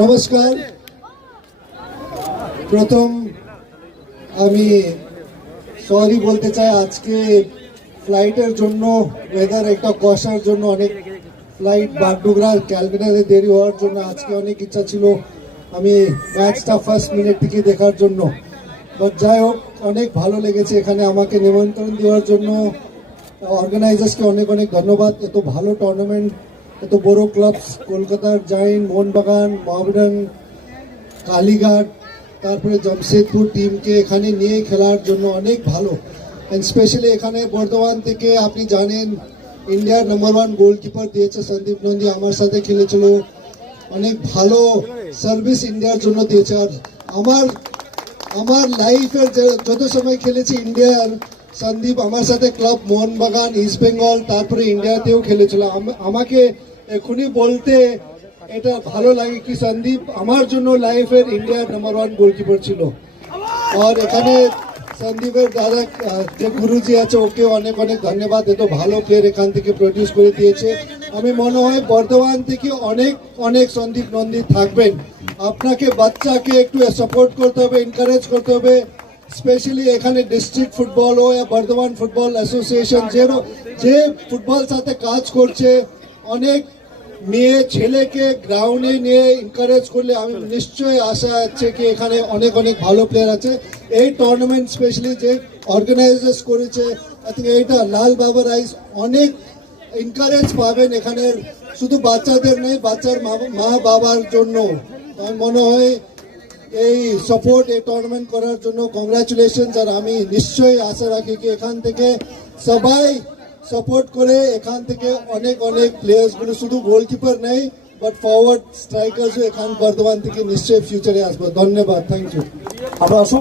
নমস্কার। প্রথম আমি সরি বলতে চাই, আজকে ফ্লাইটের জন্য ওয়েদার একটা কষার জন্য অনেক ফ্লাইট বাগডোগরা ক্যালকাটাতে দেরি হওয়ার জন্য আজকে অনেক ইচ্ছা ছিল আমি ম্যাচটা ফার্স্ট মিনিট থেকে দেখার জন্য। বাট যাই হোক, অনেক ভালো লেগেছে এখানে আমাকে নিমন্ত্রণ দেওয়ার জন্য। অর্গানাইজার্সকে অনেক অনেক ধন্যবাদ, এত ভালো টুর্নামেন্ট এত বড় ক্লাবস কলকাতার জাইন মোহনবাগান মহাবিডান কালীঘাট তারপরে জামশেদপুর টিমকে এখানে নিয়ে খেলার জন্য অনেক ভালো। অ্যান্ড স্পেশালি এখানে বর্ধমান থেকে আপনি জানেন ইন্ডিয়ার নাম্বার ওয়ান গোলকিপার দিয়েছে সন্দীপ নন্দী, আমার সাথে খেলেছিল। অনেক ভালো সার্ভিস ইন্ডিয়ার জন্য দিয়েছে। আর আমার আমার লাইফের যত সময় খেলেছি ইন্ডিয়ার সন্দীপ আমার সাথে ক্লাব মোহনবাগান ইস্ট বেঙ্গল তারপরে ইন্ডিয়াতেও খেলেছিল। আমাকে এখনই বলতে এটা ভালো লাগে কি সন্দীপ, আমার জন্য লাইফের ইন্ডিয়ার নাম্বার ওয়ান গোলকিপার ছিল। আর এখানে সন্দীপের দাদা, যে গুরুজি আছে ওকে অনেক অনেক ধন্যবাদ। এত ভালো প্লেয়ার এখান থেকে প্রডিউস করে দিয়েছে। আমি মনে হয় বর্ধমান থেকে অনেক অনেক সন্দীপ নন্দী থাকবেন। আপনাকে, বাচ্চাকে একটু সাপোর্ট করতে হবে এনকারেজ করতে হবে। স্পেশালি এখানে ডিস্ট্রিক্ট ফুটবল ও, বর্ধমান ফুটবল অ্যাসোসিয়েশন যে যে ফুটবল সাথে কাজ করছে অনেক মেয়ে ছেলেকে গ্রাউন্ডে নিয়ে এনকারেজ করলে আমি নিশ্চয়ই আশা আছে কি এখানে অনেক অনেক ভালো প্লেয়ার আছে। এই টুর্নামেন্ট স্পেশালি যে অর্গানাইজার্স করেছে আই থিঙ্ক এইটা লাল বাবা রাইস অনেক এনকারেজ পাবেন এখানে। শুধু বাচ্চাদের নেই বাচ্চার মা- বাবার জন্য। আমার মনে হয় এই সাপোর্ট এই টুর্নামেন্ট করার জন্য কংগ্রাচুলেশন আর আমি নিশ্চয়ই আশা রাখি কি এখান থেকে সবাই সাপোর্ট করে এখান থেকে অনেক অনেক প্লেয়ার্সগুলো শুধু গোলকিপার নেই বাট ফরওয়ার্ড স্ট্রাইকার্সও এখান বর্ধমান থেকে নিশ্চয়ই ফিউচারে আসবে। ধন্যবাদ থ্যাংক ইউ আমরা অসংখ্য